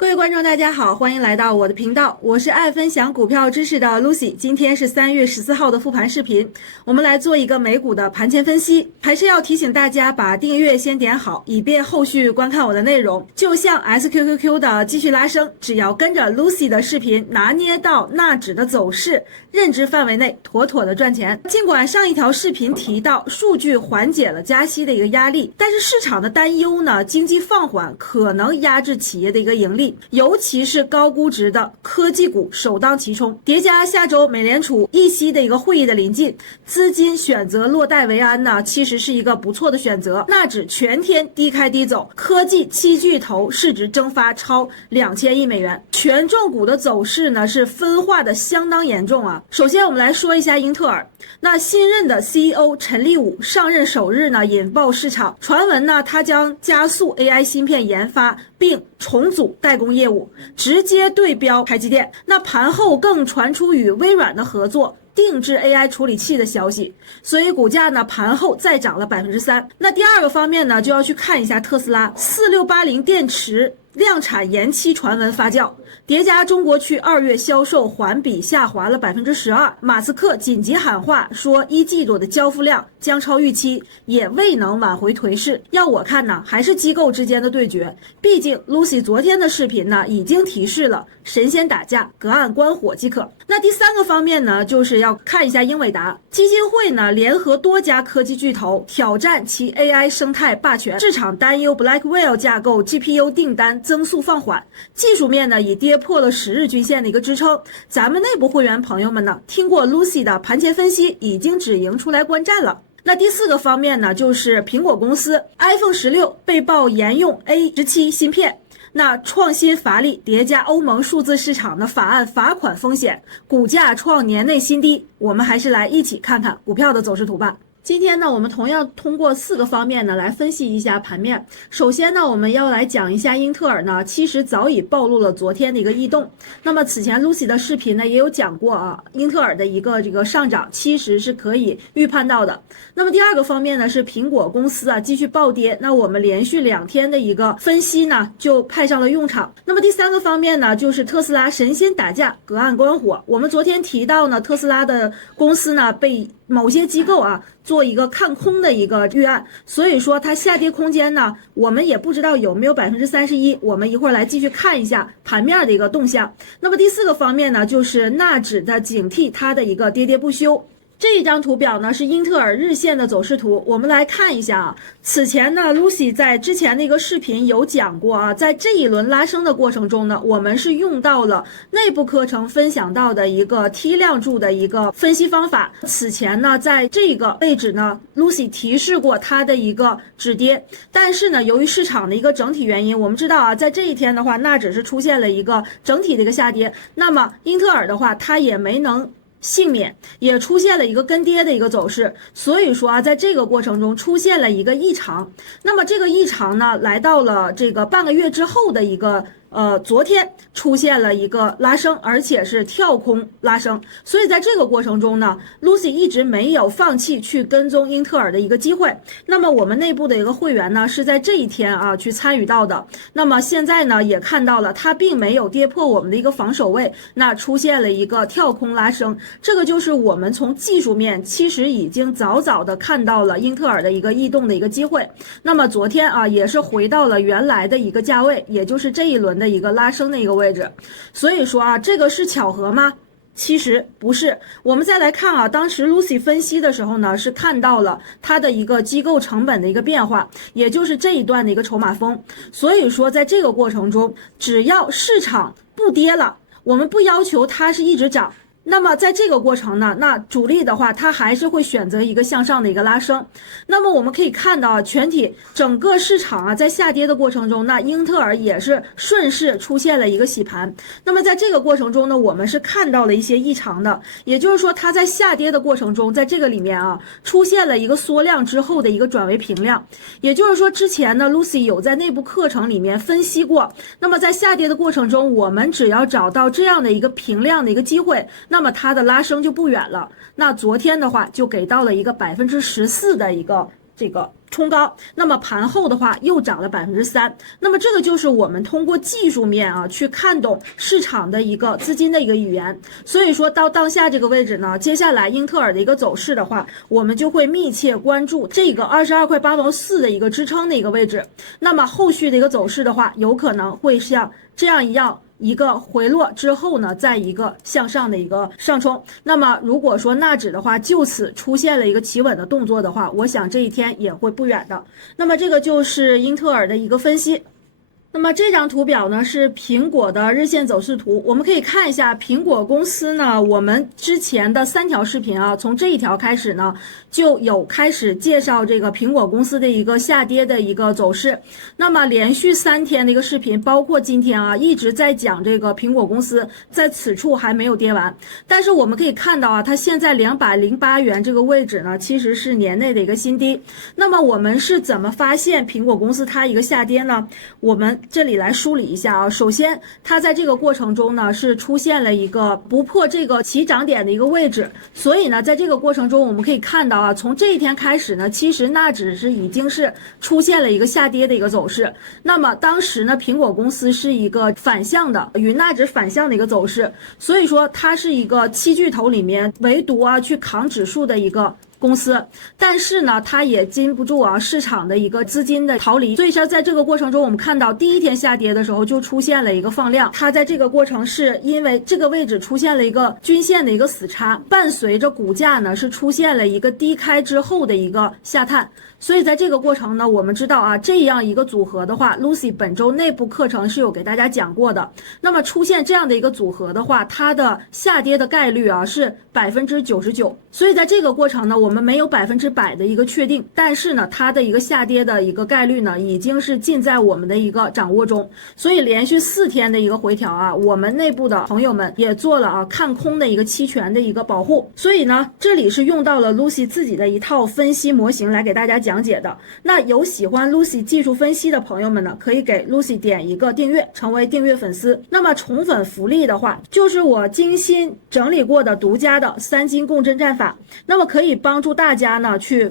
各位观众大家好，欢迎来到我的频道，我是爱分享股票知识的 Lucy。 今天是3月14号的复盘视频，我们来做一个美股的盘前分析。还是要提醒大家把订阅先点好，以便后续观看我的内容。就像 SQQQ 的继续拉升，只要跟着 Lucy 的视频拿捏到纳指的走势，认知范围内妥妥的赚钱。尽管上一条视频提到数据缓解了加息的一个压力，但是市场的担忧呢，经济放缓可能压制企业的一个盈利，尤其是高估值的科技股首当其冲。叠加下周美联储议息的一个会议的临近，资金选择落袋为安呢，其实是一个不错的选择。纳指全天低开低走，科技七巨头市值蒸发超2000亿美元，权重股的走势呢是分化的相当严重啊。首先我们来说一下英特尔，那新任的 CEO 陈立武上任首日呢引爆市场，传闻呢他将加速 AI 芯片研发并重组代工业务，直接对标台积电。那盘后更传出与微软的合作定制 AI 处理器的消息，所以股价呢盘后再涨了3%。那第二个方面呢，就要去看一下特斯拉4680电池量产延期传闻发酵，叠加中国区2月销售环比下滑了12%，马斯克紧急喊话说1季度的交付量将超预期，也未能挽回颓势。要我看呢，还是机构之间的对决，毕竟 Lucy 昨天的视频呢已经提示了神仙打架，隔岸观火即可。那第三个方面呢，就是要看一下英伟达基金会呢联合多家科技巨头挑战其 AI 生态霸权，市场担忧 Blackwell 架构 GPU 订单增速放缓，技术面呢已跌破了10日均线的一个支撑。咱们内部会员朋友们呢，听过 Lucy 的盘前分析，已经止盈出来观战了。那第四个方面呢，就是苹果公司 iPhone 16被曝沿用 A17 芯片，那创新乏力，叠加欧盟数字市场的法案罚款风险，股价创年内新低。我们还是来一起看看股票的走势图吧。今天呢，我们同样通过4个方面呢来分析一下盘面。首先呢，我们要来讲一下英特尔呢，其实早已暴露了昨天的一个异动。那么此前 Lucy 的视频呢也有讲过啊，英特尔的一个上涨其实是可以预判到的。那么第二个方面呢，是苹果公司啊继续暴跌，那我们连续2天的一个分析呢就派上了用场。那么第三个方面呢，就是特斯拉神仙打架，隔岸观火。我们昨天提到呢，特斯拉的公司呢被某些机构啊做一个看空的一个预案，所以说它下跌空间呢，我们也不知道有没有31%。我们一会儿来继续看一下盘面的一个动向。那么第四个方面呢，就是纳指的警惕它的一个跌跌不休。这一张图表呢是英特尔日线的走势图，我们来看一下啊。此前呢 Lucy 在之前的一个视频有讲过啊，在这一轮拉升的过程中呢，我们是用到了内部课程分享到的一个T量柱的一个分析方法。此前呢，在这个位置呢 Lucy 提示过它的一个止跌，但是呢，由于市场的一个整体原因，我们知道啊，在这一天的话，纳指是出现了一个整体的一个下跌，那么英特尔的话，它也没能幸免，也出现了一个跟跌的一个走势。所以说啊，在这个过程中出现了一个异常。那么这个异常呢，来到了这个半个月之后的一个昨天出现了一个拉升，而且是跳空拉升。所以在这个过程中呢 Lucy 一直没有放弃去跟踪英特尔的一个机会。那么我们内部的一个会员呢，是在这一天啊去参与到的。那么现在呢，也看到了它并没有跌破我们的一个防守位，那出现了一个跳空拉升。这个就是我们从技术面其实已经早早的看到了英特尔的一个异动的一个机会。那么昨天啊，也是回到了原来的一个价位，也就是这一轮的一个拉升的一个位置。所以说啊，这个是巧合吗？其实不是。我们再来看啊，当时 Lucy 分析的时候呢，是看到了它的一个机构成本的一个变化，也就是这一段的一个筹码峰。所以说在这个过程中，只要市场不跌了，我们不要求它是一直涨，那么在这个过程呢，那主力的话它还是会选择一个向上的一个拉升。那么我们可以看到啊，全体整个市场啊在下跌的过程中，那英特尔也是顺势出现了一个洗盘。那么在这个过程中呢，我们是看到了一些异常的，也就是说它在下跌的过程中，在这个里面啊出现了一个缩量之后的一个转为平量。也就是说之前呢 Lucy 有在内部课程里面分析过，那么在下跌的过程中，我们只要找到这样的一个平量的一个机会，那么它的拉升就不远了。那昨天的话就给到了一个14%的一个这个冲高，那么盘后的话又涨了3%，那么这个就是我们通过技术面啊去看懂市场的一个资金的一个语言。所以说到当下这个位置呢，接下来英特尔的一个走势的话，我们就会密切关注这个22.84块的一个支撑的一个位置。那么后续的一个走势的话，有可能会像这样一个回落之后呢，再一个向上的一个上冲。那么如果说纳指的话就此出现了一个企稳的动作的话，我想这一天也会不远的。那么这个就是英特尔的一个分析。那么这张图表呢是苹果的日线走势图，我们可以看一下苹果公司呢，我们之前的3条视频啊，从这一条开始呢，就有开始介绍这个苹果公司的一个下跌的一个走势。那么连续3天的一个视频，包括今天啊，一直在讲这个苹果公司在此处还没有跌完。但是我们可以看到啊，它现在208元这个位置呢，其实是年内的一个新低。那么我们是怎么发现苹果公司它一个下跌呢？我们这里来梳理一下啊，首先它在这个过程中呢是出现了一个不破这个起涨点的一个位置，所以呢在这个过程中我们可以看到啊，从这一天开始呢，其实纳指是已经是出现了一个下跌的一个走势。那么当时呢苹果公司是一个反向的，与纳指反向的一个走势，所以说它是一个7巨头里面唯独啊去扛指数的一个公司，但是呢它也禁不住啊市场的一个资金的逃离，所以说在这个过程中我们看到第一天下跌的时候就出现了一个放量，它在这个过程是因为这个位置出现了一个均线的一个死叉，伴随着股价呢是出现了一个低开之后的一个下探。所以在这个过程呢，我们知道啊，这样一个组合的话 ，Lucy 本周内部课程是有给大家讲过的。那么出现这样的一个组合的话，它的下跌的概率啊是99%。所以在这个过程呢，我们没有100%的一个确定，但是呢，它的一个下跌的一个概率呢，已经是尽在我们的一个掌握中。所以连续4天的一个回调啊，我们内部的朋友们也做了啊看空的一个期权的一个保护。所以呢，这里是用到了 Lucy 自己的一套分析模型来给大家讲解的。那有喜欢 Lucy 技术分析的朋友们呢，可以给 Lucy 点一个订阅，成为订阅粉丝。那么宠粉福利的话，就是我精心整理过的独家的3金共振战法，那么可以帮助大家呢去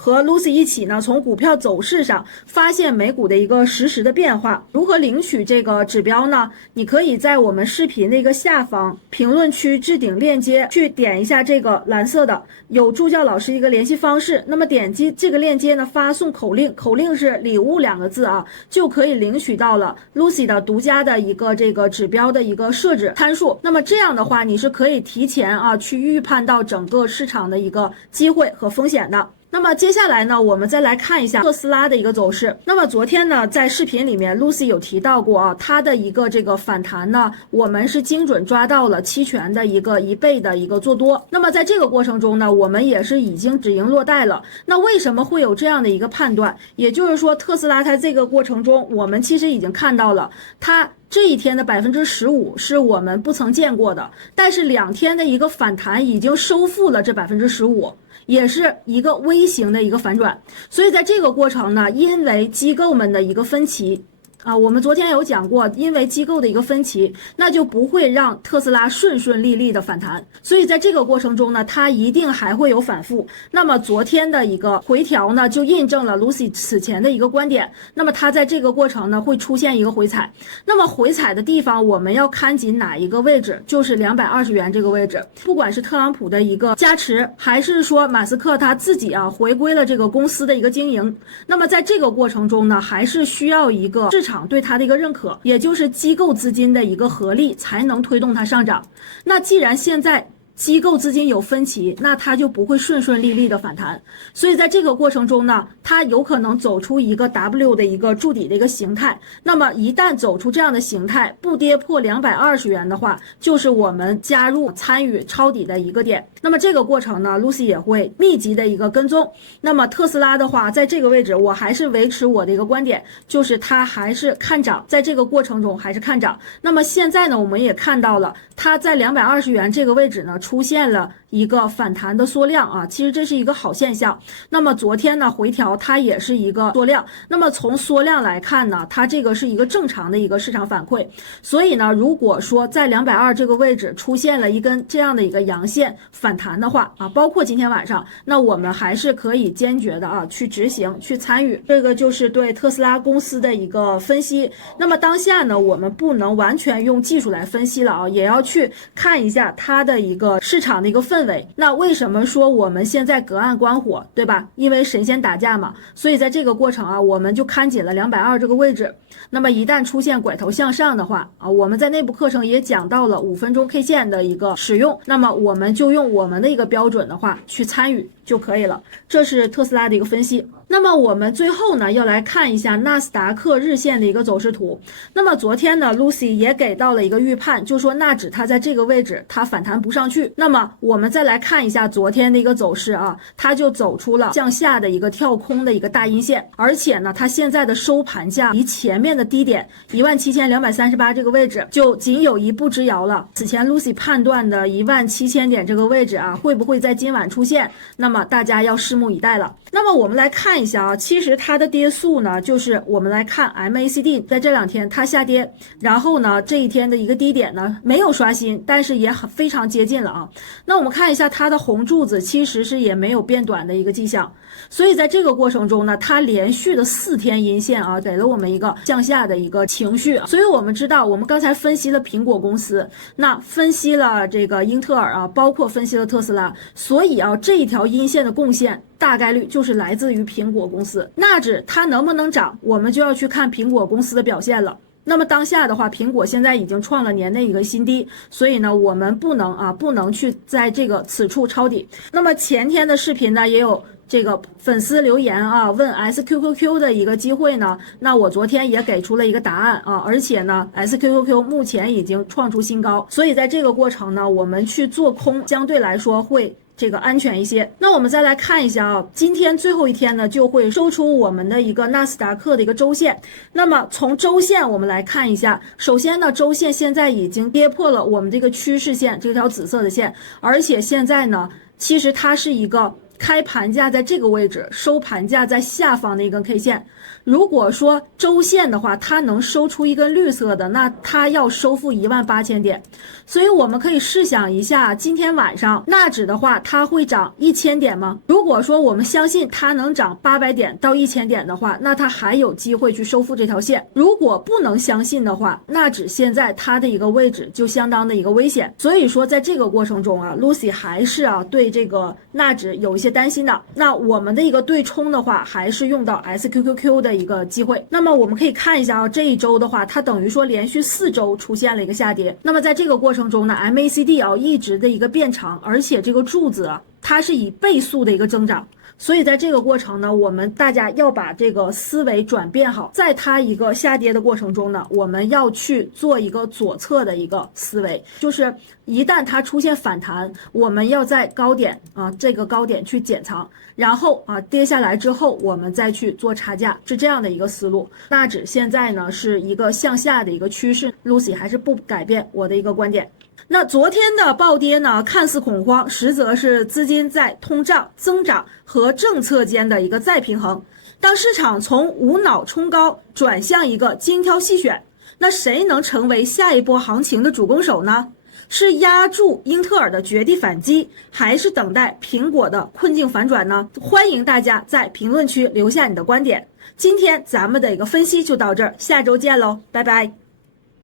和 Lucy 一起呢，从股票走势上发现美股的一个实时的变化。如何领取这个指标呢？你可以在我们视频的一个下方评论区置顶链接去点一下这个蓝色的，有助教老师一个联系方式。那么点击这个链接呢，发送口令，口令是礼物2个字啊，就可以领取到了 Lucy 的独家的一个这个指标的一个设置参数。那么这样的话，你是可以提前啊去预判到整个市场的一个机会和风险的。那么接下来呢，我们再来看一下特斯拉的一个走势。那么昨天呢，在视频里面 Lucy 有提到过啊，它的一个这个反弹呢，我们是精准抓到了期权的一个1倍的一个做多。那么在这个过程中呢，我们也是已经止盈落袋了。那为什么会有这样的一个判断？也就是说，特斯拉在这个过程中，我们其实已经看到了它这一天的15%是我们不曾见过的，但是2天的一个反弹已经收复了这15%。也是一个微型的一个反转，所以在这个过程呢，因为机构们的一个分歧啊，我们昨天有讲过，因为机构的一个分歧，那就不会让特斯拉顺顺利利的反弹，所以在这个过程中呢，它一定还会有反复。那么昨天的一个回调呢，就印证了 Lucy 此前的一个观点。那么它在这个过程呢，会出现一个回踩。那么回踩的地方，我们要看紧哪一个位置？就是220元这个位置。不管是特朗普的一个加持，还是说马斯克他自己啊回归了这个公司的一个经营，那么在这个过程中呢，还是需要一个市场对它的一个认可，也就是机构资金的一个合力才能推动它上涨。那既然现在机构资金有分歧，那它就不会顺顺利利的反弹。所以在这个过程中呢，它有可能走出一个 W 的一个筑底的一个形态。那么一旦走出这样的形态，不跌破220元的话，就是我们加入参与抄底的一个点。那么这个过程呢 ，Lucy 也会密集的一个跟踪。那么特斯拉的话，在这个位置，我还是维持我的一个观点，就是它还是看涨，在这个过程中还是看涨。那么现在呢，我们也看到了，它在220元这个位置呢，出现了一个反弹的缩量啊，其实这是一个好现象。那么昨天呢回调它也是一个缩量，那么从缩量来看呢，它这个是一个正常的一个市场反馈。所以呢，如果说在220这个位置出现了一根这样的一个阳线反弹的话啊，包括今天晚上，那我们还是可以坚决的啊去执行去参与。这个就是对特斯拉公司的一个分析。那么当下呢，我们不能完全用技术来分析了啊，也要去看一下它的一个市场的一个氛围。那为什么说我们现在隔岸观火，对吧？因为神仙打架嘛，所以在这个过程啊，我们就看紧了220这个位置。那么一旦出现拐头向上的话啊，我们在内部课程也讲到了5分钟 K 线的一个使用，那么我们就用我们的一个标准的话去参与就可以了。这是特斯拉的一个分析。那么我们最后呢要来看一下纳斯达克日线的一个走势图。那么昨天呢 Lucy 也给到了一个预判，就说纳指它在这个位置它反弹不上去。那么我们再来看一下昨天的一个走势啊，它就走出了向下的一个跳空的一个大阴线，而且呢它现在的收盘价离前面的低点17238这个位置就仅有一步之遥了。此前 Lucy 判断的17000点这个位置啊，会不会在今晚出现，那么大家要拭目以待了。那么我们来看一下啊，其实它的跌速呢，就是我们来看 MACD 在这2天它下跌，然后呢这一天的一个低点呢没有刷新，但是也非常接近了啊。那我们看一下它的红柱子其实是也没有变短的一个迹象，所以在这个过程中呢，它连续的4天阴线啊，给了我们一个向下的一个情绪。所以我们知道，我们刚才分析了苹果公司，那分析了这个英特尔啊，包括分析了特斯拉，所以啊这一条阴线的贡献大概率就是来自于苹果公司。纳指它能不能涨，我们就要去看苹果公司的表现了。那么当下的话，苹果现在已经创了年内一个新低，所以呢我们不能去在此处抄底。那么前天的视频呢也有这个粉丝留言啊，问 SQQQ 的一个机会呢，那我昨天也给出了一个答案啊，而且呢 SQQQ 目前已经创出新高，所以在这个过程呢，我们去做空相对来说会这个安全一些。那我们再来看一下啊，今天最后一天呢就会收出我们的一个纳斯达克的一个周线。那么从周线我们来看一下，首先呢周线现在已经跌破了我们这个趋势线，这条紫色的线，而且现在呢其实它是一个开盘价在这个位置，收盘价在下方的一根 K 线。如果说周线的话，它能收出一根绿色的，那它要收复18000点。所以我们可以试想一下，今天晚上纳指的话，它会涨1000点吗？如果说我们相信它能涨800点到1000点的话，那它还有机会去收复这条线。如果不能相信的话，纳指现在它的一个位置就相当的一个危险。所以说在这个过程中啊 ，Lucy 还是对这个纳指有一些担心的。那我们的一个对冲的话，还是用到 SQQQ 的一个机会。那么我们可以看一下这一周的话，它等于说连续4周出现了一个下跌。那么在这个过程中呢 ，MACD 一直的一个变长，而且这个柱子它是以倍速的一个增长。所以在这个过程呢，我们大家要把这个思维转变好，在它一个下跌的过程中呢，我们要去做一个左侧的一个思维，就是一旦它出现反弹，我们要在高点这个高点去减仓，然后跌下来之后我们再去做差价，是这样的一个思路。纳指现在呢是一个向下的一个趋势 ，Lucy 还是不改变我的一个观点。那昨天的暴跌呢，看似恐慌，实则是资金在通胀、增长和政策间的一个再平衡。当市场从无脑冲高转向一个精挑细选，那谁能成为下一波行情的主攻手呢？是压住英特尔的绝地反击，还是等待苹果的困境反转呢？欢迎大家在评论区留下你的观点。今天咱们的一个分析就到这儿，下周见喽，拜拜。